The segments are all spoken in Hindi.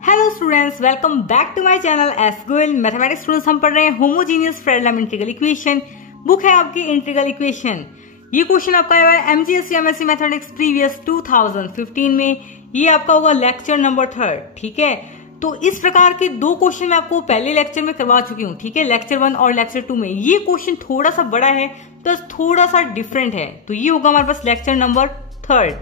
Hello students, welcome back to my channel S Goyal mathematics students. हम पढ़ रहे हैं homogeneous Fredholm integral equation. Book है आपकी इंटीग्रल इक्वेशन। ये क्वेश्चन आपका आया है एमजीएससी एमएससी मैथमेटिक्स प्रीवियस 2015 में। ये आपका होगा लेक्चर नंबर 3, ठीक है। तो इस प्रकार के दो क्वेश्चन मैं आपको पहले लेक्चर में करवा चुकी हूँ, ठीक है, लेक्चर 1 और लेक्चर 2 में। ये क्वेश्चन थोड़ा सा बड़ा है तो थोड़ा सा डिफरेंट है, तो ये होगा हमारे पास लेक्चर नंबर 3।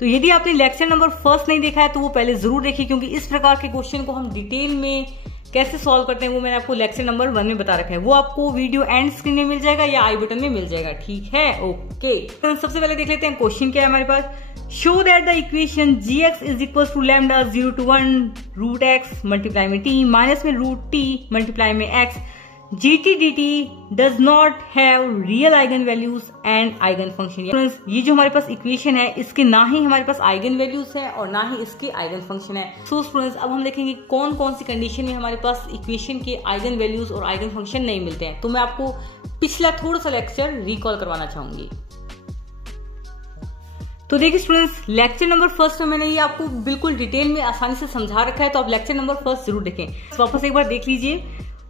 तो यदि आपने लेक्चर नंबर 1 नहीं देखा है तो वो पहले जरूर देखिए, क्योंकि इस प्रकार के क्वेश्चन को हम डिटेल में कैसे सॉल्व करते हैं वो मैंने आपको लेक्चर नंबर 1 में बता रखा है। वो आपको वीडियो एंड स्क्रीन में मिल जाएगा या आई बटन में मिल जाएगा, ठीक है। ओके, तो सबसे पहले देख लेते हैं क्वेश्चन क्या है हमारे पास। Show that the equation gx is equal to lambda 0 to 1 root x multiply में t माइनस में रूट t मल्टीप्लाई में x gt dt does not have real eigen values and eigen function. ये जो हमारे पास इक्वेशन है इसके ना ही हमारे पास आइगन वैल्यूज है और ना ही इसके आइगन फंक्शन है। सो स्टूडेंट्स, अब हम देखेंगे कौन कौन सी कंडीशन में हमारे पास इक्वेशन के आइगन वैल्यूज और आइगन फंक्शन नहीं मिलते हैं। तो मैं आपको पिछला थोड़ा सा लेक्चर रिकॉल करवाना चाहूंगी। तो देखिए स्टूडेंट्स, लेक्चर नंबर 1 में मैंने ये आपको बिल्कुल डिटेल में आसानी से समझा रखा है, तो आप लेक्चर नंबर 1 जरूर देखें। वापस एक बार देख लीजिए।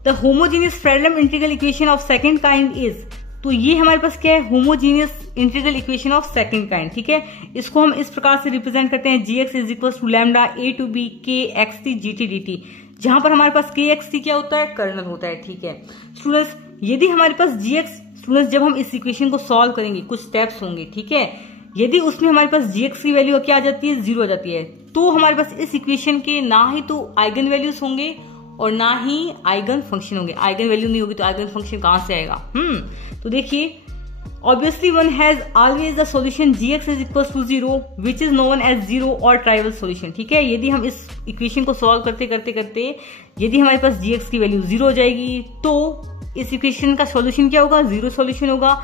The homogeneous Fredholm integral equation of second kind is, तो ये हमारे पास क्या है, homogeneous integral equation of second kind, ठीक है। इसको हम इस प्रकार से रिप्रेजेंट करते हैं gx is equal to lambda a to b k x t gt dt, जहां पर हमारे पास k x t क्या होता है, कर्नल होता है, ठीक है। स्टूडेंट्स, यदि हमारे पास gx, स्टूडेंट्स जब हम इस इक्वेशन को सॉल्व करेंगे कुछ स्टेप्स होंगे, ठीक है। यदि उसमें हमारे पास gx की वैल्यू क्या आ जाती है, 0 आ जाती है, तो हमारे पास इस इक्वेशन के ना ही तो आइगन वैल्यूज होंगे और ना ही आइगन फंक्शन होंगे। आइगन वैल्यू नहीं होगी तो आइगन फंक्शन कहां से आएगा। तो देखिए, obviously one has always the solution gx is equal to 0 which is known as zero और ट्राइवल सॉल्यूशन, ठीक है। यदि हम इस इक्वेशन को सॉल्व करते करते करते यदि हमारे पास gx की वैल्यू 0 हो जाएगी तो इस इक्वेशन का सॉल्यूशन क्या होगा, 0 सॉल्यूशन होगा।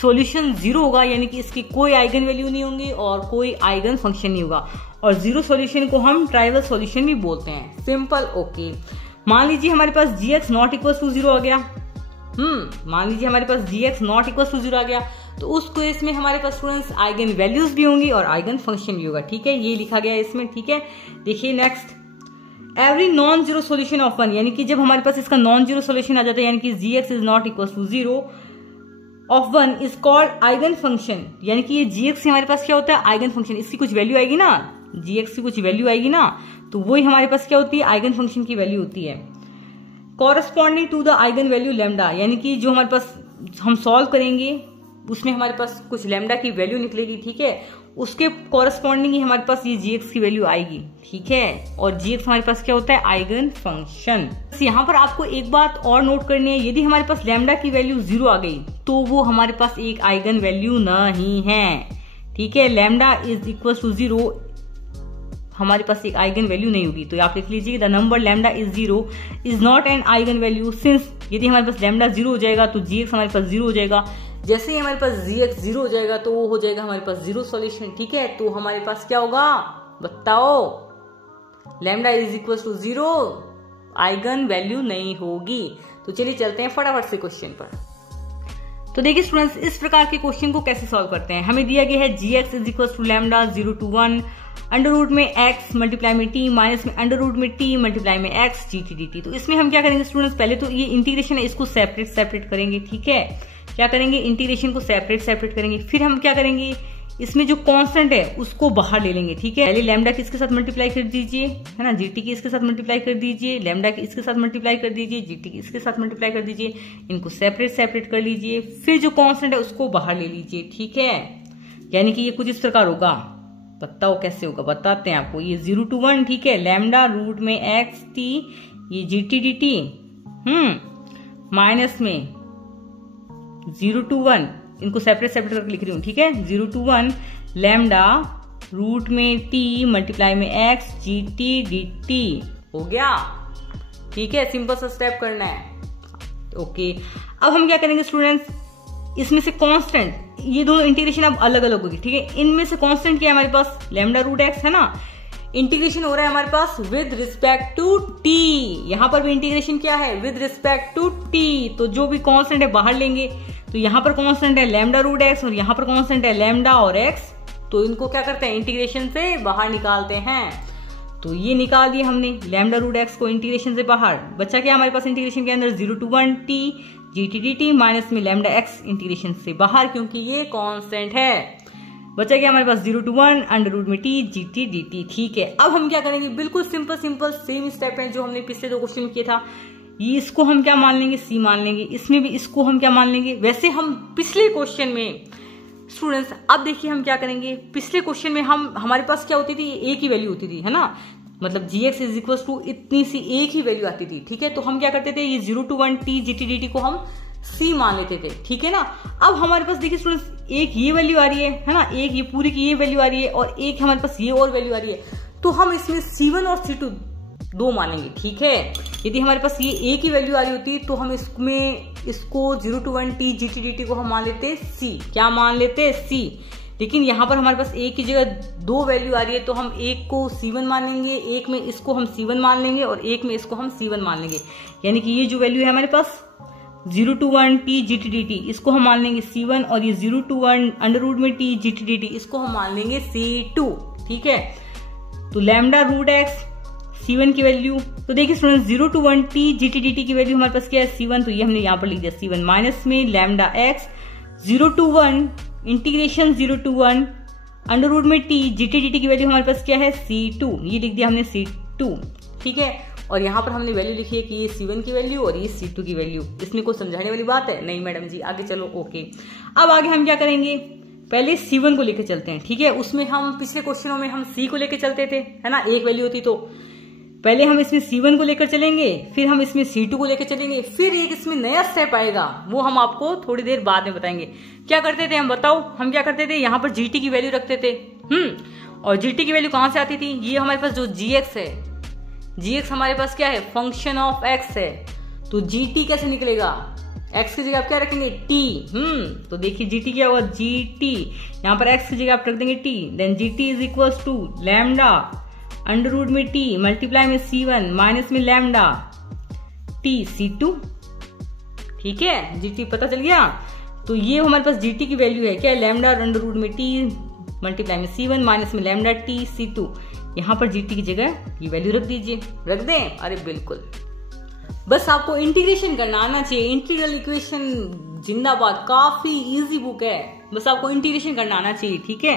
सॉल्यूशन 0 होगा यानी कि इसकी कोई आइगन वैल्यू नहीं होंगी और कोई आइगन फंक्शन नहीं होगा, और 0 सॉल्यूशन को हम ट्राइवल सॉल्यूशन भी बोलते हैं। सिंपल। ओके, मान लीजिए हमारे पास gx नॉट इक्वल टू 0 आ गया। मान लीजिए हमारे पास gx नॉट इक्वल टू 0 आ गया, तो उस केस में हमारे पास स्टूडेंट्स आइगन वैल्यूज भी होंगी और आइगन फंक्शन भी होगा, ठीक है। ये लिखा गया है इसमें, ठीक है। देखिए next, every non zero solution of 1, यानी कि जब हमारे पास इसका नॉन जीरो सोल्यूशन आ जाता है, यानी कि gx is not equal to 0 of 1 is called eigen function, यानी कि ये gx से हमारे पास क्या होता है, आइगन फंक्शन। इसकी कुछ वैल्यू आएगी ना, gx की कुछ वैल्यू आएगी ना, तो वही हमारे पास क्या होती है, आइगन फंक्शन की वैल्यू होती है। Corresponding to the eigen value lambda, यानी कि जो हमारे पास हम सॉल्व करेंगे उसमें हमारे पास कुछ लैम्डा की वैल्यू निकलेगी, ठीक है। उसके कॉरस्पॉन्डिंग ही हमारे पास ये gx की वैल्यू आएगी, ठीक है। और gx हमारे पास क्या होता है, आइगन फंक्शन। यहाँ पर आपको एक बात और नोट करनी है, यदि हमारे पास लैम्डा की वैल्यू 0 आ गई तो वो हमारे पास एक आइगन वैल्यू नहीं है, ठीक है। लैम्डा इज इक्वल टू 0 हमारे पास एक आइगन वैल्यू नहीं होगी, तो आप लिख लीजिए the number lambda is 0 is not an eigen value since, यदि हमारे पास लैम्डा 0 हो जाएगा तो gx हमारे पास 0 हो जाएगा। जैसे ही हमारे पास gx 0 हो जाएगा तो वो हो जाएगा हमारे पास 0 सॉल्यूशन, ठीक है। तो हमारे पास क्या होगा बताओ, lambda is equal to 0, eigen value नहीं होगी। तो चलिए चलते हैं फटाफट से क्वेश्चन पर। तो देखिए स्टूडेंट्स, इस प्रकार के क्वेश्चन को कैसे सॉल्व करते हैं। हमें दिया गया है gx is equal to lambda 0 to 1 under root में x मल्टीप्लाई में t माइनस में अंडर रूट में t मल्टीप्लाई में x gt dt। तो इसमें हम क्या करेंगे स्टूडेंट्स, पहले तो ये इंटीग्रेशन है इसको सेपरेट करेंगे, ठीक है। क्या करेंगे, इंटीग्रेशन को सेपरेट करेंगे। फिर हम क्या करेंगे, इसमें जो कांस्टेंट है उसको बाहर ले लेंगे, ठीक है। पहले लैम्डा की इसके साथ मल्टीप्लाई कर दीजिए, है ना, gt की इसके साथ मल्टीप्लाई कर दीजिए, लैम्डा की इसके साथ मल्टीप्लाई कर दीजिए, gt की इसके साथ मल्टीप्लाई कर दीजिए, इनको सेपरेट कर लीजिए। फिर जो कांस्टेंट है उसको बाहर ले लीजिए, ठीक है। यानी कि ये कुछ इस प्रकार होगा, बताओ कैसे होगा, बताते हैं आपको। ये 0 to 1, ठीक है, लैम्डा रूट में x t, ये gt dt माइनस में 0 to 1, इनको सेपरेट करके लिख रही हूं, ठीक है। 0 to 1 लैम्डा रूट में t मल्टीप्लाई में x gt dt हो गया, ठीक है। सिंपल सा स्टेप करना है। ओके, अब हम क्या करेंगे स्टूडेंट्स, इसमें से कांस्टेंट, ये दोनों इंटीग्रेशन अब अलग अलग होगी, ठीक है। इनमें से कांस्टेंट क्या है हमारे पास, लैम्डा रूट x है ना। इंटीग्रेशन हो रहा है हमारे पास विद रिस्पेक्ट टू t, यहां पर भी इंटीग्रेशन क्या है, विद रिस्पेक्ट टू t। तो जो भी कांस्टेंट है बाहर लेंगे, तो यहां पर कांस्टेंट है लैम्डा रूट x और यहां पर कांस्टेंट है लैम्डा और x, तो इनको क्या करते हैं, इंटीग्रेशन से बाहर निकालते हैं। तो ये निकाल दिया हमने लैम्डा रूट एक्स को इंटीग्रेशन से बाहर। बच्चा क्या हमारे पास इंटीग्रेशन के अंदर 0 to 1 t gt dt minus में लैम्डा एक्स इंटीग्रेशन से बाहर क्योंकि ये कांस्टेंट है। बच्चा क्या हमारे पास 0 to 1 अंडर रूट में t gt dt। ठीक है, अब हम क्या करेंगे, बिल्कुल सिंपल सेम स्टेप है जो हमने पिछले 2 क्वेश्चन में किया था। ये इसको हम क्या मान लेंगे, c मान लेंगे, इसमें भी इसको हम क्या मान लेंगे। वैसे हम पिछले क्वेश्चन में स्टूडेंट्स, अब देखिए हम क्या करेंगे, पिछले क्वेश्चन में हमारे पास क्या होती थी, एक ही वैल्यू होती थी, है ना, मतलब gx इज इक्वल टू इतनी सी एक ही वैल्यू आती थी। ठीक है, तो हम क्या करते थे, ये 0 to 1 t gt dt को हम c मान लेते थे। ठीक है ना। अब हमारे पास देखिए स्टूडेंट्स, एक ये वैल्यू आ रही है ना, एक ये पूरी की ये वैल्यू आ रही है और एक हमारे पास ये और वैल्यू आ रही है, तो हम इसमें c1 और c2 दो मानेंगे। ठीक है, यदि हमारे पास ये एक ही वैल्यू आ रही होती तो हम इसको 0 to 1 t gt dt को हम मान लेते c, क्या मान लेते c। लेकिन यहाँ पर हमारे पास एक की जगह 2 वैल्यू आ रही है, तो हम एक को c1 मान लेंगे, एक में इसको हम c1 मान लेंगे और एक में इसको हम c1 मान लेंगे। यानी कि ये जो वैल्यू है हमारे पास 0 to 1 t gt dt, इसको हम मान लेंगे c1 और ये 0 to 1 अंडर रूट में t gt dt, इसको हम मान लेंगे c2। ठीक है, तो लैम्डा रूट एक्स c1 की वैल्यू, तो देखिए student 0 to 1 t gt dt की वैल्यू हमारे पास क्या है, c1, तो ये हमने यहाँ पर लिख दिया c1 माइनस में lambda X 0 to 1 integration 0 to 1 under root में t gt dt की वैल्यू हमारे पास क्या है c2, ये लिख दिया हमने c2। ठीक है, और यहाँ पर हमने वैल्यू लिखी है कि ये c1 की वैल्यू और ये c2 की वैल्यू। इसमें कोई समझाने वाली बात है नहीं मैडम जी, आगे चलो। ओके, अब आगे हम क्या करेंगे, पहले c1 को लेकर चलते हैं। ठीक है, उसमें हम पिछले क्वेश्चनों में हम c को लेकर चलते थे, है ना, एक वैल्यू होती, तो पहले हम इसमें c1 को लेकर चलेंगे, फिर हम इसमें c2 को लेकर चलेंगे, फिर एक इसमें नया स्टेप आएगा, वो हम आपको थोड़ी देर बाद में बताएंगे। क्या करते थे हम, बताओ, हम क्या करते थे, यहाँ पर gt की वैल्यू रखते थे। और gt की वैल्यू कहां से आती थी, ये हमारे पास जो gx है, gx हमारे पास क्या है, फंक्शन ऑफ x है, तो gt कैसे निकलेगा, x की जगह आप क्या रखेंगे, t। तो देखिए gt क्या होगा, gt, यहाँ पर x की जगह आप रख देंगे t, then gt is equal to lambda under root में t मल्टीप्लाई में c1 माइनस में लैम्डा t c2। ठीक है, gt पता चल गया। तो ये हमारे पास gt की वैल्यू है, क्या है, लैम्डा अंडर रूट में t मल्टीप्लाई में c1 माइनस में लैम्डा t c2। यहाँ पर gt की जगह ये वैल्यू रख दीजिए, रख दें, अरे बिल्कुल, बस आपको इंटीग्रेशन करना आना चाहिए। इंटीग्रल इक्वेशन जिंदाबाद, काफी इजी बुक है, बस आपको इंटीग्रेशन करना आना चाहिए। ठीक है,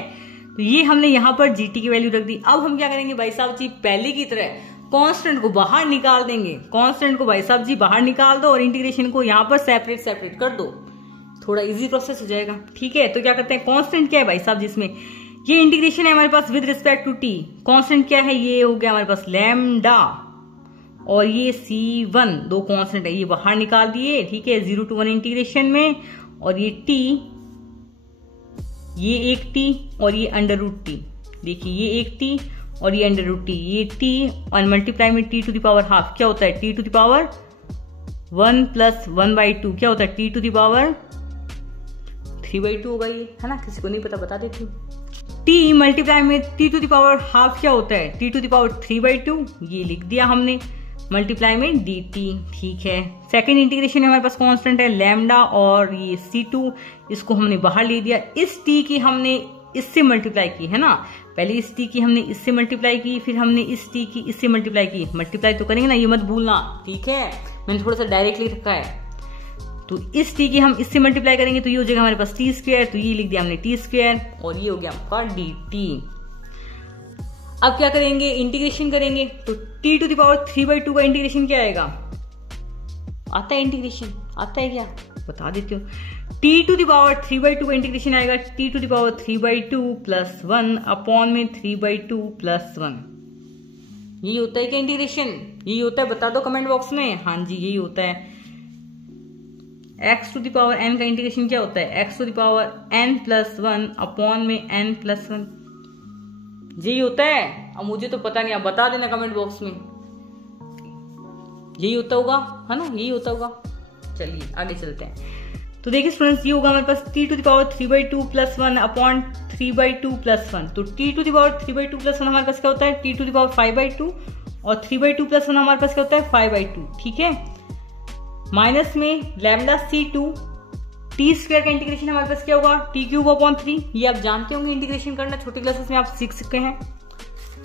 तो ये हमने यहाँ पर gt की वैल्यू रख दी। अब हम क्या करेंगे भाई साहब जी, पहले की तरह कांस्टेंट को बाहर निकाल देंगे। कांस्टेंट को भाई साहब जी बाहर निकाल दो और इंटीग्रेशन को यहाँ पर सेपरेट कर दो, थोड़ा इजी प्रोसेस हो जाएगा। ठीक है, तो क्या करते हैं, कांस्टेंट क्या है भाई साहब, जिसमें ये इंटीग्रेशन है हमारे पास with respect to t, constant क्या है, ये हो गया हमारे पास लैम्डा और ये c1, दो कांस्टेंट है, ये बाहर निकाल दिए। ठीक है, 0 to 1 इंटीग्रेशन में, और ये t, ये एक t और ये अंडर रूट t, देखिए ये एक t और ये अंडर रूट t, ये t और मल्टीप्लाई में t to the power half, क्या होता है, t to the power 1 plus 1/2, क्या होता है, t टू द पावर 3/2 होगा ये, है ना, किसी को नहीं पता बता देती हूँ। t मल्टीप्लाई में t to the power half क्या होता है, t टू द पावर 3/2, ये लिख दिया हमने, मल्टीप्लाई में dt। ठीक है, सेकेंड इंटीग्रेशन हमारे पास कांस्टेंट है लैम्डा और ये c2, इसको हमने बाहर ले दिया। इस t की हमने इससे मल्टीप्लाई की, है ना, पहले इस t की हमने इससे मल्टीप्लाई की, फिर हमने इस t की इससे मल्टीप्लाई की, मल्टीप्लाई तो करेंगे ना, ये मत भूलना। ठीक है, मैंने थोड़ा सा डायरेक्टली रखा है, तो इस t की हम इससे मल्टीप्लाई करेंगे तो ये हो जाएगा हमारे पास t², तो ये लिख दिया हमने t² और ये हो गया आपका dt। अब क्या करेंगे, इंटीग्रेशन करेंगे, तो t टू द पावर 3/2 का इंटीग्रेशन क्या आएगा, आता है इंटीग्रेशन, आता है क्या, बता देती हूँ। t टू द पावर 3/2 का इंटीग्रेशन आएगा t to the power 3/2 plus 1 upon में 3/2 प्लस 1। यही होता है क्या इंटीग्रेशन, यही होता है, बता दो कमेंट बॉक्स में। हाँ जी, यही होता है। x to the power n का इंटीग्रेशन क्या होता है, x to the power n plus 1 upon में n प्लस 1, यही होता है। अब मुझे तो पता नहीं, आप बता देना कमेंट बॉक्स में, यही होता होगा, है ना, यही होता होगा। चलिए आगे चलते हैं। तो देखिए स्टूडेंट्स, ये होगा हमारे पास t to the power 3/2 plus 1 upon 3/2 plus 1। तो t to the power 3/2 plus 1 हमारे पास क्या होता है, t टू द पावर 5/2, और 3/2 प्लस 1 हमारे पास क्या होता है, 5/2। ठीक है, माइनस में लैम्डा c2, t² का इंटीग्रेशन हमारे पास क्या होगा, t³ अपॉन 3। ये आप जानते होंगे इंटीग्रेशन करना, छोटी क्लासेस में आप सीख सकते हैं।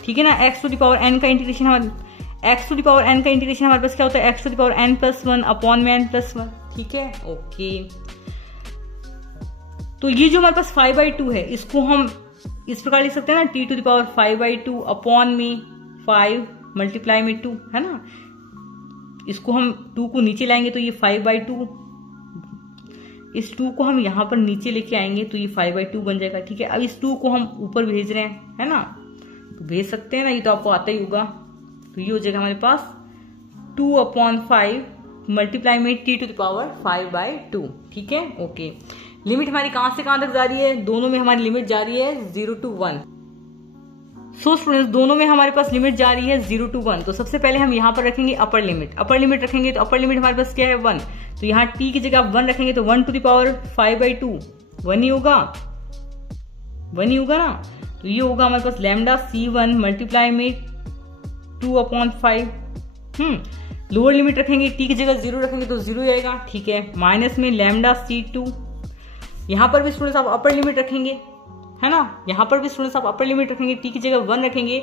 ठीक है ना। X to the power n का integration x to the power n का इंटीग्रेशन हमारे पास क्या होता है, x to the power n plus one upon में एन प्लस वन, ठीक है। ओके, तो ये जो हमारे पास 5/2 है इसको हम इस प्रकार लिख सकते हैं ना, T to the power 5/2 upon में 5 मल्टीप्लाई में 2, है ना। इसको हम 2 को नीचे लाएंगे तो ये 5/2, इस 2 को हम यहां पर नीचे लेके आएंगे तो ये 5/2 बन जाएगा, ठीक है। अब इस 2 को हम ऊपर भेज रहे हैं, है ना, तो भेज सकते हैं ना, ये तो आपको आता ही होगा। तो ये हो जाएगा हमारे पास 2/5 मल्टीप्लाई में टी टू द पावर 5/2, ठीक है। ओके, लिमिट हमारी कहां से कहां तक जा रही है, दोनों में हमारी लिमिट जा रही है 0 to 1। सो स्टूडेंट्स, दोनों में हमारे पास लिमिट जा रही है 0 to 1। तो सबसे पहले हम यहाँ पर रखेंगे अपर लिमिट, अपर लिमिट रखेंगे तो अपर लिमिट हमारे पास क्या है 1, तो यहाँ t की जगह 1 रखेंगे तो 1 टू द पावर 5/2 1 ही होगा, 1 ही होगा ना। तो ये होगा हमारे पास लैम्डा c1 मल्टीप्लाई में 2/5। लोअर लिमिट रखेंगे, t की जगह 0 रखेंगे तो 0 आएगा, ठीक है। माइनस में लैम्डा c2, यहाँ पर भी स्टूडेंट्स आप अपर लिमिट रखेंगे, है ना, यहाँ पर भी स्टूडेंट्स आप अपर लिमिट रखेंगे, t की जगह 1 रखेंगे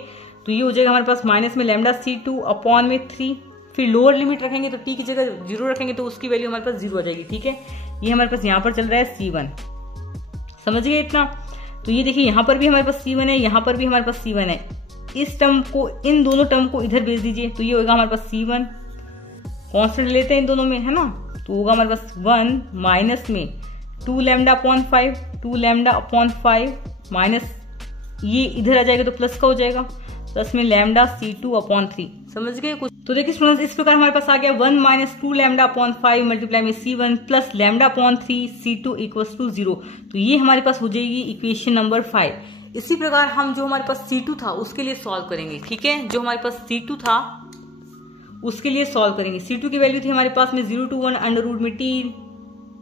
तो ये हो जाएगा हमारे पास माइनस में लैम्डा c2 अपॉन में 3। फिर लोअर लिमिट रखेंगे तो t की जगह 0 रखेंगे तो उसकी वैल्यू हमारे पास 0 आ जाएगी, ठीक है। ये हमारे पास यहाँ पर चल रहा है c1, समझ गए इतना। तो ये देखिए यहाँ पर भी हमारे पास c1 है, यहाँ पर भी हमारे पास c1 है। इस टर्म को, इन दोनों टर्म को इधर भेज दीजिए तो ये होगा हमारे पास c1, कॉन्स्टेंट लेते हैं इन दोनों में, है ना, तो होगा हमारे पास 1 माइनस में 2 lambda upon 5, 2 lambda upon 5 minus ये इधर आ जाएगा तो प्लस का हो जाएगा, प्लस में लैम्डा c2 अपॉन 3, समझ गए कुछ। तो देखिए स्टूडेंट्स, इस प्रकार हमारे पास आ गया 1 माइनस 2 लैम्डा अपॉन 5 मल्टीप्लाई में c1 plus lambda upon 3 c2 equals to 0। तो ये हमारे पास हो जाएगी इक्वेशन नंबर 5। इसी प्रकार हम जो हमारे पास c2 था उसके लिए सॉल्व करेंगे, ठीक है। जो हमारे पास c2 था उसके लिए सॉल्व करेंगे। c2 की वैल्यू थी हमारे पास में 0 to 1 अंडर रूट में t,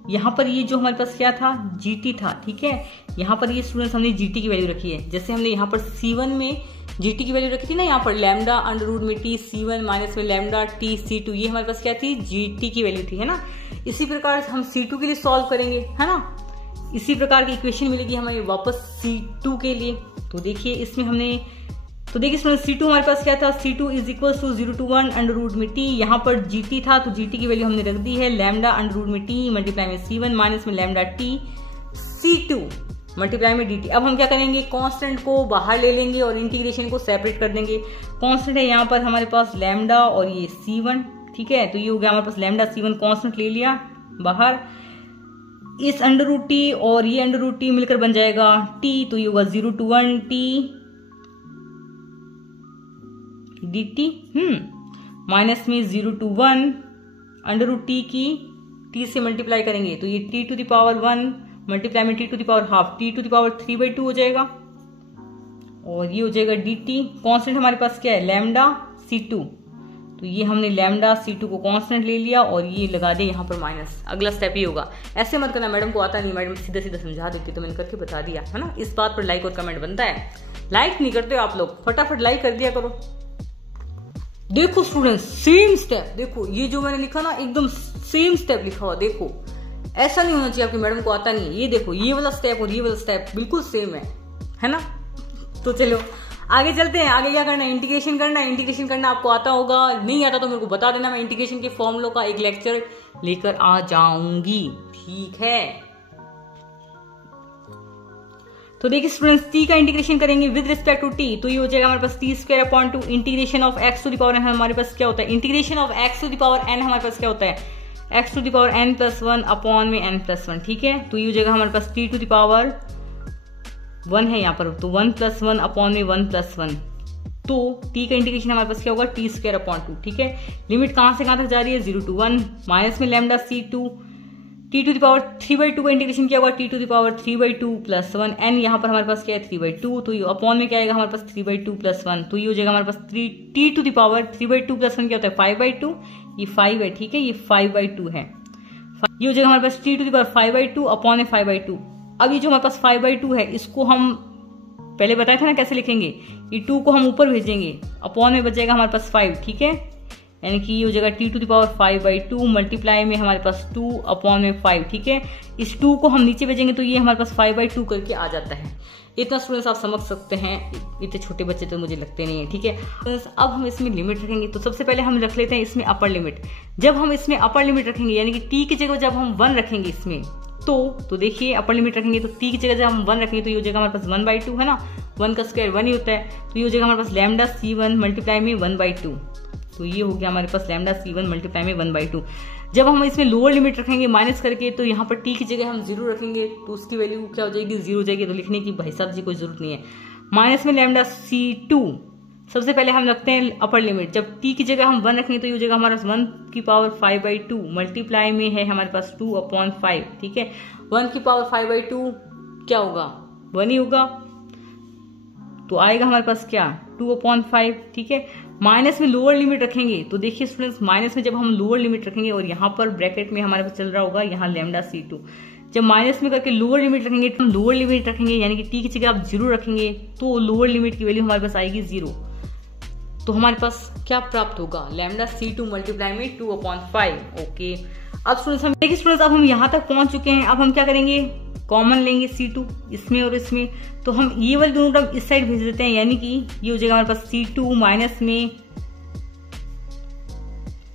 यहाँ पर ये जो हमारे पास क्या था gt था, ठीक है। यहाँ पर ये स्टूडेंट्स हमने gt की वैल्यू रखी है, जैसे हमने यहाँ पर c1 में gt की वैल्यू रखी थी ना, यहाँ पर लैम्डा अंडर रूट में t c1 माइनस में लैम्डा t c2, ये हमारे पास क्या थी gt की वैल्यू थी, है ना। इसी प्रकार हम c2 के लिए सॉल्व करेंगे, है ना। इसी प्रकार की इक्वेशन मिलेगी हमें वापस c2 के लिए। तो देखिए इसमें हमने, तो देखिए स्टूडेंट c2 हमारे पास क्या था, c2 is equal to 0 to 1 under root में t, यहाँ पर gt था तो gt की वैल्यू हमने रख दी है लैम्डा अंडर रूट में t मल्टीप्लाई में c1 माइनस में लैम्डा t c2 मल्टीप्लाई में dt। अब हम क्या करेंगे, कांस्टेंट को बाहर ले लेंगे और इंटीग्रेशन को सेपरेट कर देंगे। कांस्टेंट है यहाँ पर हमारे पास लैम्डा और ये c1, ठीक है। तो ये हो गया हमारे पास लैम्डा c1 कांस्टेंट ले लिया बाहर, इस अंडर रूट t और ये अंडर रूट t मिलकर बन जाएगा t, तो ये होगा 0 to 1 t dt माइनस में 0 to 1 अंडर रूट t की t से मल्टीप्लाई करेंगे तो ये t to the power 1 multiply में t to the power half t to the power 3/2 हो जाएगा, और ये हो जाएगा dt। कांस्टेंट हमारे पास क्या है लैम्डा c2, तो ये हमने लैम्डा c2 को कांस्टेंट ले लिया और ये लगा दिया यहाँ पर माइनस। अगला स्टेप ही होगा, ऐसे मत करना मैडम को आता नहीं, मैडम सीधा सीधा समझा देती तो मैंने करके बता दिया, है ना। इस बात पर लाइक और कमेंट बनता है, लाइक नहीं करते हो आप लोग, फटाफट लाइक कर दिया करो। देखो स्टूडेंट्स सेम स्टेप, देखो ये जो मैंने लिखा ना एकदम सेम स्टेप लिखा हुआ, देखो ऐसा नहीं होना चाहिए आपकी मैडम को आता नहीं है। ये देखो ये वाला स्टेप और ये वाला स्टेप बिल्कुल सेम है ना। तो चलो आगे चलते हैं। आगे क्या करना है, इंटीग्रेशन करना है। इंटीग्रेशन करना आपको आता होगा, नहीं आता तो मेरे को बता देना, मैं इंटीग्रेशन के फॉर्मूलों का एक लेक्चर लेकर आ जाऊंगी, ठीक है। तो देखिए स्टूडेंट्स t का इंटीग्रेशन करेंगे विद रिस्पेक्ट टू t, तो ये हो जाएगा हमारे पास t² upon 2 integration of x to the power n। हमारे पास क्या होता है integration of x to the power n, हमारे पास क्या होता है x to the power n plus 1 upon में n प्लस 1, ठीक है। तो ये हो जाएगा हमारे पास t टू द पावर 1 है यहाँ पर, तो 1 प्लस 1 अपॉन में 1 प्लस 1, तो t का इंटीग्रेशन हमारे पास क्या होगा t² अपॉन 2, ठीक है। लिमिट कहां से कहां तक जा रही है 0 to 1 माइनस में lambda c2 t to the power 3/2 का इंटीग्रेशन क्या होगा t to the power 3/2 plus 1 n, यहाँ पर हमारे पास क्या है 3/2, तो ये अपॉन में क्या आएगा हमारे पास 3/2 प्लस 1, तो ये हो जाएगा हमारे पास t to the power 3/2 plus 1 क्या होता है 5/2, ये 5 है, ठीक है, ये 5/2 है। ये हो जाएगा हमारे पास t to the power 5/2 upon में 5/2। अब ये जो हमारे पास 5/2 है इसको हम पहले बताया था ना कैसे लिखेंगे, ये 2 को हम ऊपर भेजेंगे, अपॉन में बचेगा हमारे पास 5, ठीक है, यानी कि ये हो जाएगा t to the power 5/2 multiply में हमारे पास 2 अपॉन में 5, ठीक है। इस 2 को हम नीचे भेजेंगे तो ये हमारे पास 5/2 करके आ जाता है। इतना स्टूडेंट्स आप समझ सकते हैं, इतने छोटे बच्चे तो मुझे लगते नहीं है। ठीक है स्टूडेंट्स, अब हम इसमें लिमिट रखेंगे। तो सबसे पहले हम रख लेते हैं इसमें अपर लिमिट। जब हम इसमें अपर लिमिट रखेंगे यानी कि टी की जगह जब हम 1 रखेंगे इसमें, तो देखिए अपर लिमिट रखेंगे तो टी की जगह जब हम 1 रखेंगे तो ये हो जाएगा हमारे पास 1/2 है ना, 1 का स्क्वायर 1 ही होता है। तो ये हो जाएगा हमारे पास लैम्डा C1 मल्टीप्लाई में 1/2। तो ये हो गया हमारे पास लैम्डा C1 मल्टीप्लाई में 1/2। जब हम इसमें लोअर लिमिट रखेंगे माइनस करके, तो यहाँ पर टी की जगह हम 0 रखेंगे तो उसकी वैल्यू क्या हो जाएगी, 0 हो जाएगी। तो लिखने की भाई साहब जी कोई जरूरत नहीं है। माइनस में लैम्डा C2, सबसे पहले हम रखते हैं अपर लिमिट। जब टी की जगह हम 1 रखेंगे तो ये हो जाएगा हमारा 1/5/2 मल्टीप्लाई में है हमारे पास 2/5। ठीक है 1/5/2 क्या होगा, 1 ही होगा। तो आएगा हमारे पास क्या, 2/5। ठीक है माइनस में लोअर लिमिट रखेंगे तो देखिए स्टूडेंट्स, माइनस में जब हम लोअर लिमिट रखेंगे और यहाँ पर ब्रैकेट में हमारे पास चल रहा होगा यहाँ लैम्डा C2। जब माइनस में करके लोअर लिमिट रखेंगे तो हम लोअर लिमिट रखेंगे यानी कि टी की जगह आप 0 रखेंगे तो लोअर लिमिट की वैल्यू हमारे पास आएगी 0। तो हमारे पास क्या प्राप्त होगा, लैम्डा C2 मल्टीप्लाई में 2/5। ओके अब स्टूडेंट्स हम देखिए स्टूडेंट्स, अब हम यहाँ तक पहुंच चुके हैं। अब हम क्या करेंगे, कॉमन लेंगे C2 इसमें और इसमें। तो हम ये वाले दोनों टर्म इस साइड भेज देते हैं यानी कि ये हो जाएगा हमारे पास C2 माइनस में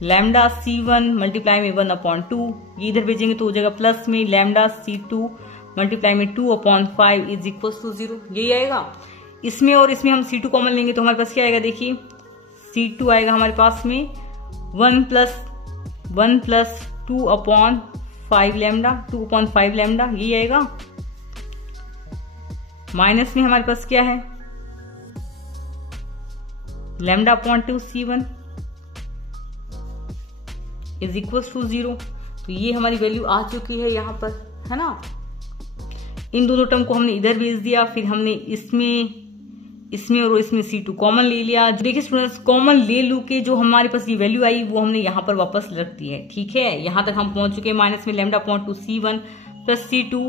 लैम्डा C1 मल्टीप्लाई में 1/2। ये इधर भेजेंगे तो हो जाएगा प्लस में लैम्डा C2 मल्टीप्लाई में 2/5 इज इक्वल टू 0। यही आएगा। इसमें और इसमें हम C2 कॉमन लेंगे तो हमारे पास क्या आएगा, देखिए C2 आएगा हमारे पास में 1 प्लस 2/5 लैम्डा, 2/5 लैम्डा यही आएगा। माइनस में हमारे पास क्या है, lambda upon 2 C1 is equal to 0। तो ये हमारी वैल्यू आ चुकी है यहाँ पर, है ना। इन दोनों टर्म को हमने इधर भेज दिया, फिर हमने इसमें और इसमें C2 कॉमन ले लिया। देखिए स्टूडेंट्स, कॉमन ले लू के जो हमारे पास ये वैल्यू आई वो हमने यहाँ पर वापस रख दी है। ठीक है यहाँ तक हम पहुंच चुके हैं। माइनस में lambda upon 2 C1 plus C2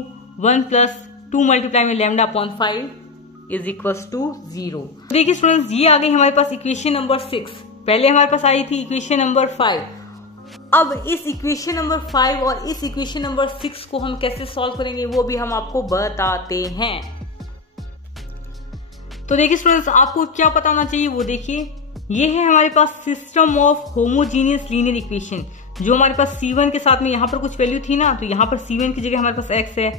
1 plus 2 multiply में lambda upon 5 is equal to 0। देखिए स्टूडेंट्स, ये आ गई हमारे पास इक्वेशन नंबर 6। पहले हमारे पास आई थी इक्वेशन नंबर 5। अब इस इक्वेशन नंबर 5 और इस इक्वेशन नंबर 6 को हम कैसे सॉल्व करेंगे वो भी हम आपको बताते हैं। तो देखिए स्टूडेंट्स, आपको क्या पता होना चाहिए वो देखिए, ये है हमारे पास system of homogeneous linear equation. जो हमारे पास C1 के साथ में यहाँ पर कुछ वैल्यू थी ना, तो यहाँ पर C1 की जगह हमारे पास x है,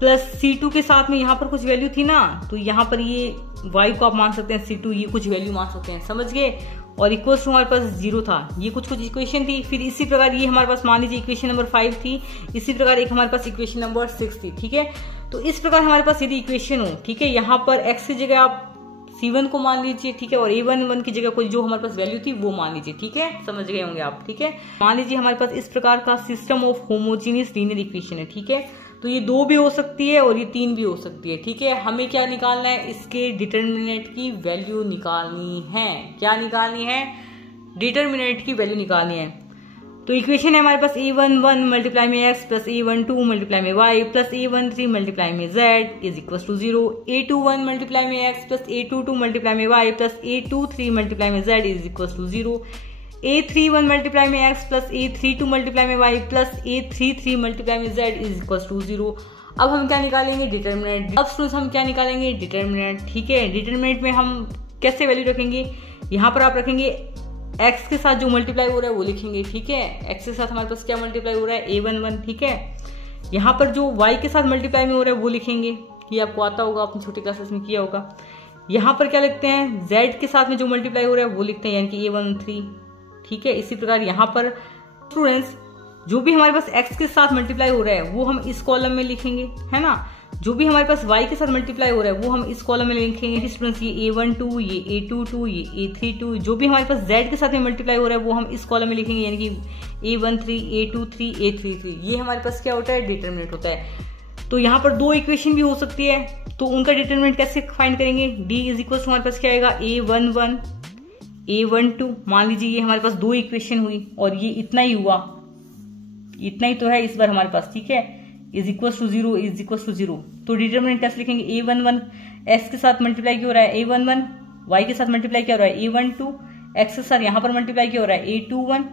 प्लस C2 के साथ में यहाँ पर कुछ वैल्यू थी ना, तो यहाँ पर ये y को आप मान सकते हैं C2, ये कुछ वैल्यू मान सकते हैं, समझ गए। और इक्वल टू हमारे पास 0 था, ये कुछ इक्वेशन थी। फिर इसी प्रकार ये हमारे पास मान लीजिए इक्वेशन नंबर 5 थी, इसी प्रकार एक हमारे पास इक्वेशन नंबर 6 थी। ठीक है तो इस प्रकार हमारे पास यदि इक्वेशन हो, ठीक है, यहाँ पर x की जगह आप C1 को मान लीजिए, ठीक है, और A1 की जगह कोई जो हमारे पास वैल्यू थी वो मान लीजिए। ठीक है समझ गए होंगे आप। ठीक है मान लीजिए हमारे पास इस प्रकार का system of homogeneous linear equation है। ठीक है तो ये 2 भी हो सकती है और ये 3 भी हो सकती है। ठीक है हमें क्या निकालना है, इसके डिटर्मिनेंट की वैल्यू निकालनी है। क्या निकालनी है, डिटर्मिनेंट की वैल्यू निकालनी है। तो इक्वेशन है हमारे पास A11 मल्टीप्लाई में x प्लस A12 मल्टीप्लाई में y प्लस A13 मल्टीप्लाई में z is equal to 0। A21 multiply में x प्लस A22 मल्टीप्लाई में y प्लस A23 मल्टीप्लाई में z is equal to 0। A31 multiply में x प्लस A32 मल्टीप्लाई में y प्लस A33 मल्टीप्लाई में z इज इक्वल टू 0। अब हम क्या निकालेंगे, डिटर्मिनेंट। अब स्टूडेंट्स हम क्या निकालेंगे, डिटर्मिनेंट। ठीक है डिटर्मिनेंट में हम कैसे वैल्यू रखेंगे, यहाँ पर आप रखेंगे x के साथ जो मल्टीप्लाई हो रहा है वो लिखेंगे। ठीक है x के साथ हमारे पास क्या मल्टीप्लाई हो रहा है, A11। ठीक है यहाँ पर जो y के साथ मल्टीप्लाई में हो रहा है वो लिखेंगे, ये आपको आता होगा, आपने छोटी क्लासेस में किया होगा। यहाँ पर क्या लिखते हैं, z के साथ में जो मल्टीप्लाई हो रहा है वो लिखते हैं, यानी कि A13। ठीक है इसी प्रकार यहाँ पर स्टूडेंट्स जो भी हमारे पास x के साथ मल्टीप्लाई हो रहा है वो हम इस कॉलम में लिखेंगे, है ना। जो भी हमारे पास y के साथ मल्टीप्लाई हो रहा है वो हम इस कॉलम में लिखेंगे। स्टूडेंट्स ये A12 ये A22 ये A32, जो भी हमारे पास z के साथ में मल्टीप्लाई हो रहा है वो हम इस कॉलम में लिखेंगे, यानी कि A13 A23 A33। ये हमारे पास क्या होता है, डिटर्मिनेंट होता है। तो यहाँ पर 2 इक्वेशन भी हो सकती है, तो उनका डिटर्मिनेंट कैसे फाइंड करेंगे, d इज इक्वल टू हमारे पास क्या आएगा, A11 A12। मान लीजिए ये हमारे पास 2 इक्वेशन हुई और ये इतना ही हुआ, इतना ही तो है इस बार हमारे पास। ठीक है is equal to 0 is equal to 0। तो डिटर्मिनेंट कैसे लिखेंगे, A11 x के साथ मल्टीप्लाई क्यों हो रहा है A11, y के साथ मल्टीप्लाई क्या हो रहा है A12, x के साथ यहाँ पर मल्टीप्लाई क्या हो रहा है A21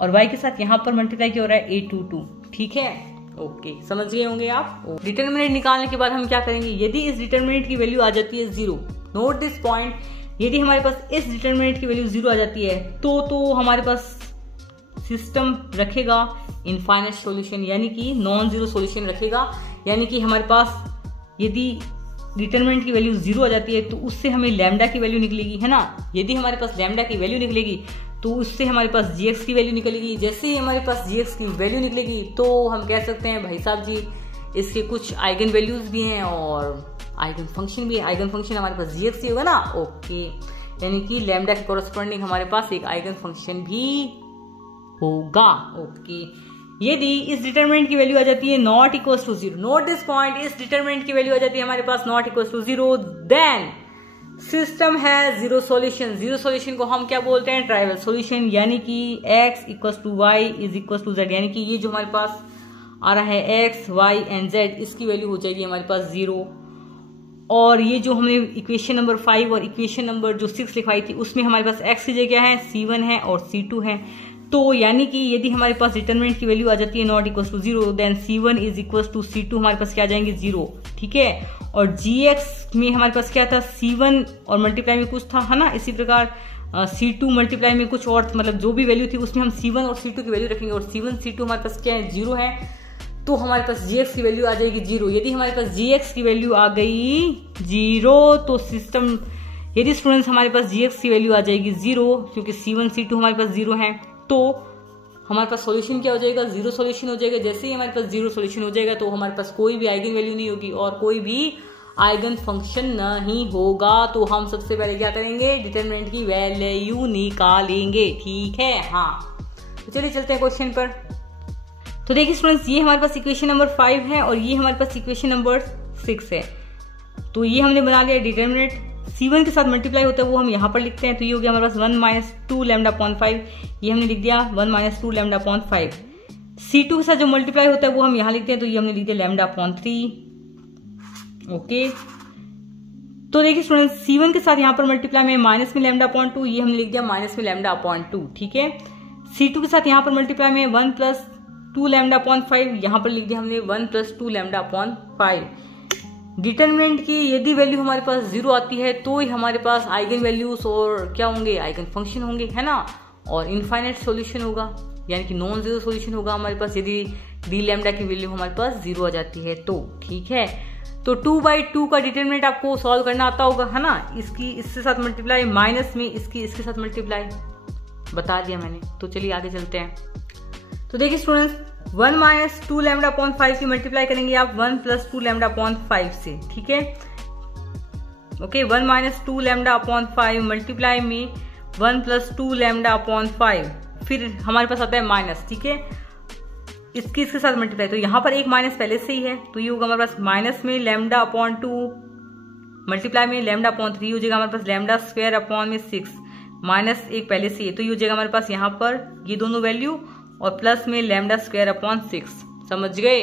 और y के साथ यहाँ पर मल्टीप्लाई क्या हो रहा है A22। ठीक है ओके, समझ गए होंगे आप। डिटरमिनेंट निकालने के बाद हम क्या करेंगे, यदि इस डिटरमिनेंट की वैल्यू आ जाती है 0, नोट दिस पॉइंट, यदि हमारे पास इस डिटरमिनेंट की वैल्यू 0 आ जाती है तो हमारे पास सिस्टम रखेगा इनफाइनाइट सॉल्यूशन, यानी कि नॉन जीरो सॉल्यूशन रखेगा। यानी कि हमारे पास यदि डिटरमिनेंट की वैल्यू 0 आ जाती है तो उससे हमें लैम्डा की वैल्यू निकलेगी, है ना। यदि हमारे पास लैम्डा की वैल्यू निकलेगी तो उससे हमारे पास जीएक्स की वैल्यू निकलेगी। जैसे ही हमारे पास जीएक्स की वैल्यू निकलेगी तो हम कह सकते हैं भाई साहब जी इसके कुछ आइगन वैल्यूज भी हैं और आइगन फंक्शन भी है। आइगन फंक्शन हमारे पास जीएक्स ही होगा ना, ओके, यानी कि लैम्डा के कोरस्पॉन्डिंग हमारे पास एक आइगन फंक्शन भी होगा, ओके। यदि इस डिटरमिनेंट की वैल्यू आ जाती है not equal to 0, note this point, इस डिटरमिनेंट की वैल्यू आ जाती है हमारे पास not equal to 0, then system है जीरो सॉल्यूशन। जीरो सॉल्यूशन को हम क्या बोलते हैं, ट्राइवल सॉल्यूशन, यानी कि x equal to Y is equal to Z, यानी कि ये जो हमारे पास आ रहा है x, y एंड z, इसकी वैल्यू हो जाएगी हमारे पास 0। और ये जो हमने इक्वेशन नंबर 5 और इक्वेशन नंबर जो 6 लिखवाई थी उसमें हमारे पास x की जगह है c1 है और c2 है। तो यानी कि यदि हमारे पास डिटरमिनेंट की वैल्यू आ जाती है not equal to 0, then c1 is equal to c2 हमारे पास क्या आ जाएंगे 0, ठीक है। और gx में हमारे पास क्या था, c1 और मल्टीप्लाई में कुछ था, है ना। इसी प्रकार c2 मल्टीप्लाई में कुछ और, मतलब जो भी वैल्यू थी उसमें हम c1 और c2 की वैल्यू रखेंगे और c1 c2 हमारे पास क्या है 0 है, तो हमारे पास gx की वैल्यू आ जाएगी 0। यदि हमारे पास gx की वैल्यू आ गई 0 तो सिस्टम, यदि स्टूडेंट्स हमारे पास gx की वैल्यू आ जाएगी 0, क्योंकि c1 c2 हमारे पास 0 है, तो हमारे पास सॉल्यूशन क्या हो जाएगा, जीरो सॉल्यूशन हो जाएगा। जैसे ही हमारे पास जीरो सॉल्यूशन हो जाएगा तो हमारे पास कोई भी आइगन वैल्यू नहीं होगी और कोई भी आइगन फंक्शन नहीं होगा। तो हम सबसे पहले क्या करेंगे, डिटरमिनेंट की वैल्यू निकालेंगे, ठीक है। हाँ, तो चलिए चलते हैं क्वेश्चन पर। तो देखिए स्टूडेंट्स, ये हमारे पास इक्वेशन नंबर 5 है और ये हमारे पास इक्वेशन नंबर 6 है। तो ये हमने बना लिया डिटरमिनेंट, c1 के साथ मल्टीप्लाई होता है वो हम यहाँ पर लिखते हैं। तो ये हो गया हमारे पास 1 माइनस 2 लैम्डा अपॉन 5, ये हमने लिख दिया 1 माइनस 2 लैम्डा अपॉन 5। c2 के साथ जो मल्टीप्लाई होता है वो हम यहाँ लिखते हैं, तो ये हमने लिख दिया लैम्डा अपॉन 3, ओके। तो देखिए स्टूडेंट्स, c1 के साथ यहाँ पर मल्टीप्लाई में माइनस में लैम्डा अपॉन 2, ये हमने लिख दिया माइनस में लैम्डा अपॉन 2, ठीक है। c2 के साथ यहाँ पर मल्टीप्लाई में 1 प्लस 2 लैम्डा अपॉन 5, यहाँ पर लिख दिया हमने 1 प्लस 2 लैम्डा अपॉन 5। डिटरमिनेंट की यदि वैल्यू हमारे पास 0 आती है तो ही हमारे पास आइगन वैल्यूज और क्या होंगे, आइगन फंक्शन होंगे, है ना। और इनफाइनाइट सॉल्यूशन होगा, यानी कि नॉन जीरो सॉल्यूशन होगा हमारे पास यदि डी लैम्डा की वैल्यू हमारे पास 0 आ जाती है तो, ठीक है। तो 2/2 का डिटरमिनेंट आपको सॉल्व करना आता होगा, है ना। इसके साथ मल्टीप्लाई, माइनस में इसके साथ मल्टीप्लाई, बता दिया मैंने। तो चलिए आगे चलते हैं। तो देखिए स्टूडेंट्स, 1 माइनस 2 लैम्डा अपॉन 5 की मल्टीप्लाई करेंगे आप 1 प्लस 2 लैम्डा अपॉन 5 से, ठीक है, okay. 1 minus 2 lambda upon 5 multiply में 1 प्लस 2 लैम्डा अपॉन 5, फिर हमारे पास आता है माइनस, ठीक है, इसके साथ मल्टीप्लाई। तो यहाँ पर एक माइनस पहले से ही है, तो ये होगा हमारे पास माइनस में लैम्डा अपॉन 2 मल्टीप्लाई में लैम्डा अपॉन 3 हो जाएगा हमारे पास लैम्डा स्क्वायर अपॉन में 6, माइनस एक पहले से ही है, तो ये हो जाएगा हमारे पास यहाँ पर ये दोनों वैल्यू और प्लस में लैम्डा स्क्वायर अपॉन 6, समझ गए।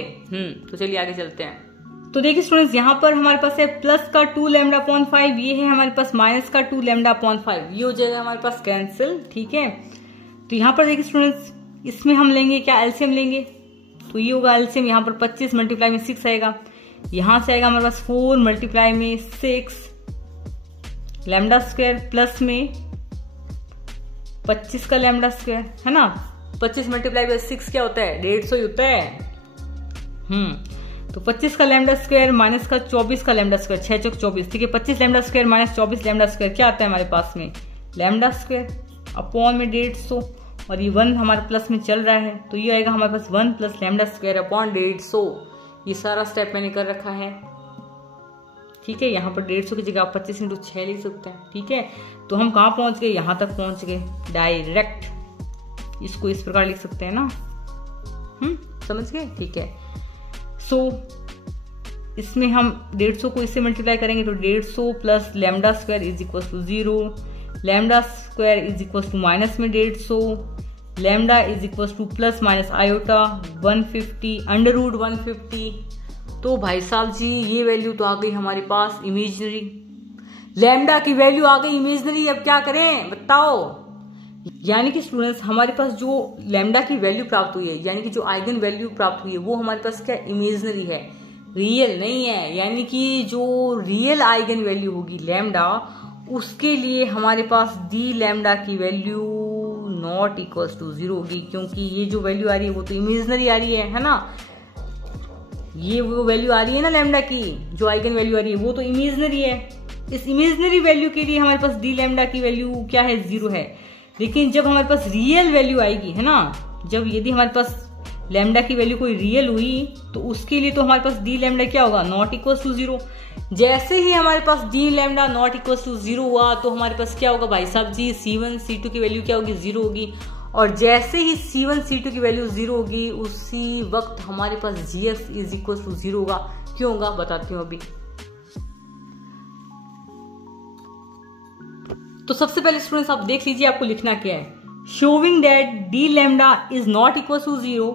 तो चलिए आगे चलते हैं। तो देखिए स्टूडेंट्स, यहाँ पर हमारे पास है प्लस का 2 लैम्डा अपॉन 5, ये है हमारे पास माइनस का 2 लैम्डा अपॉन 5, ये हो जाएगा हमारे पास कैंसिल, ठीक है। तो यहाँ पर देखिए स्टूडेंट्स, इसमें हम लेंगे क्या, एलसीएम लेंगे। तो ये होगा एलसीएम, यहाँ पर 25 मल्टीप्लाई में 6 आएगा, यहाँ से आएगा हमारे पास 4 मल्टीप्लाई में 6 लैम्डा स्क्वायर प्लस में 25 का लैम्डा स्क्वायर, है ना। 25 मल्टीप्लाई बाय 6 क्या होता है, 150 ही होता है। तो 25 का लैम्डा स्क्वायर माइनस का 24 का लैम्डा स्क्वायर, 6 चौक 24, ठीक है। 25 lambda square minus 24 lambda square क्या आता है हमारे पास में, लैम्डा स्क्वायर अपॉन में 150, और ये 1 हमारे प्लस में चल रहा है, तो ये आएगा हमारे पास 1 प्लस लैम्डा स्क्वायर अपॉन 150। ये सारा स्टेप मैंने कर रखा है, ठीक है। यहाँ पर 150 की जगह आप 25 × 6 लिख सकते हैं, ठीक है। तो हम कहाँ पहुंच गए, यहाँ तक पहुंच गए डायरेक्ट, इसको इस प्रकार लिख सकते हैं ना, समझ गए, ठीक है। सो इसमें हम 150 को इससे मल्टीप्लाई करेंगे तो 150 plus lambda square is equal to 0, lambda square is equal to minus में 150, lambda is equal to plus minus iota 150 under root 150। तो भाई साहब जी ये वैल्यू तो आ गई हमारे पास इमेजिनरी, लैम्डा की वैल्यू आ गई इमेजिनरी। अब क्या करें बताओ, यानी कि स्टूडेंट्स हमारे पास जो लैम्डा की वैल्यू प्राप्त हुई है, यानी कि जो आइगन वैल्यू प्राप्त हुई है, वो हमारे पास क्या इमेजिनरी है, रियल नहीं है। यानी कि जो रियल आइगन वैल्यू होगी लैम्डा, उसके लिए हमारे पास डी लैम्डा की वैल्यू नॉट इक्वल्स टू 0 होगी, क्योंकि ये जो वैल्यू आ रही है वो तो इमेजिनरी आ रही है ना। ये वो वैल्यू आ रही है ना लैम्डा की, जो आइगन वैल्यू आ रही है वो तो इमेजिनरी है। इस इमेजिनरी वैल्यू के लिए हमारे पास डी लैम्डा की वैल्यू क्या है, 0 है। लेकिन जब हमारे पास रियल वैल्यू आएगी, है ना, जब यदि हमारे पास लैम्डा की वैल्यू कोई रियल हुई तो उसके लिए तो हमारे पास डी लैम्डा क्या होगा, नॉट इक्वल्स टू 0। जैसे ही हमारे पास d lambda not equals to 0 हुआ तो हमारे पास क्या होगा भाई साहब जी, C1 C2 की वैल्यू क्या होगी, 0 होगी। और जैसे ही C1 C2 की वैल्यू 0 होगी उसी वक्त हमारे पास Gx इज इक्वल्स टू 0 होगा। क्यों होगा बताती हूँ अभी। तो सबसे पहले स्टूडेंट्स आप देख लीजिए आपको लिखना क्या है, showing that D lambda is not equal to 0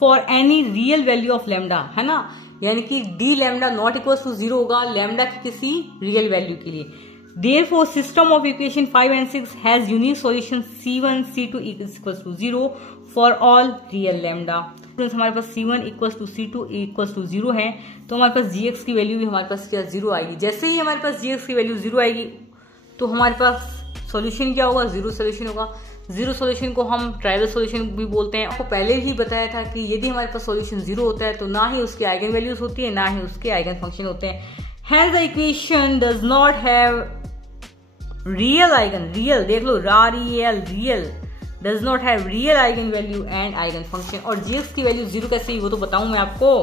for any real value of lambda, है ना। यानी कि D lambda not equal to 0 होगा लैम्डा की किसी रियल वैल्यू के लिए। Therefore system of equation 5 and 6 has unique solution C1 C2 equals to 0 for all real lambda. हमारे पास C1 equals to C2 equals to 0 है, तो हमारे पास Gx की वैल्यू भी हमारे पास क्या 0 आएगी। जैसे ही हमारे पास Gx की वैल्यू 0 आएगी तो हमारे पास सॉल्यूशन क्या होगा, 0 सॉल्यूशन होगा। 0 सॉल्यूशन को हम ट्रायवल सॉल्यूशन भी बोलते हैं। आपको पहले ही बताया था कि यदि हमारे पास सॉल्यूशन 0 होता है तो ना ही उसके आइगन वैल्यूज होती है, ना ही उसके आइगन फंक्शन होते हैं। Has the equation does not have real eigen, real देख लो, real does not have real eigen value and eigen function. और Gx की वैल्यू 0 कैसे हुई वो तो बताऊं मैं आपको,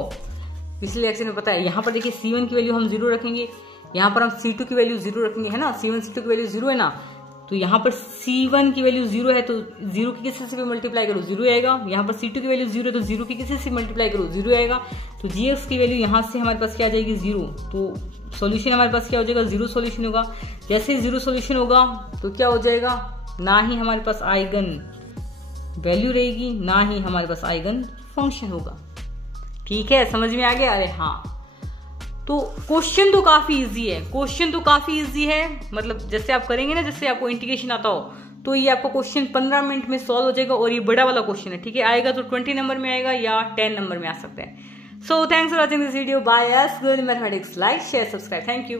पिछले लेक्चर में पता है। यहाँ पर देखिए C1 की वैल्यू हम 0 रखेंगे, यहाँ पर हम C2 की वैल्यू 0 रखेंगे, है ना। C1 C2 की वैल्यू 0 है ना, तो यहाँ पर C1 की वैल्यू 0 है तो 0 की किसी से भी मल्टीप्लाई करो 0 आएगा। यहाँ पर C2 की वैल्यू 0 है तो 0 की किसी से मल्टीप्लाई करो 0 आएगा। तो Gx की वैल्यू यहाँ से हमारे पास क्या आ जाएगी, 0। तो सॉल्यूशन हमारे पास क्या हो जाएगा, 0 सॉल्यूशन होगा। जैसे ही 0 सॉल्यूशन होगा तो क्या हो जाएगा, ना ही हमारे पास आइगन वैल्यू रहेगी, ना ही हमारे पास आइगन फंक्शन होगा। ठीक है, समझ में आ गया। अरे हाँ, तो क्वेश्चन तो काफी इजी है, मतलब जैसे आप करेंगे ना, जैसे आपको इंटीग्रेशन आता हो तो ये आपको क्वेश्चन 15 मिनट में सॉल्व हो जाएगा। और ये बड़ा वाला क्वेश्चन है, ठीक है, आएगा तो 20 नंबर में आएगा या 10 नंबर में आ सकता है। So thanks for watching this video, bye. Good mathematics, like share subscribe, thank you.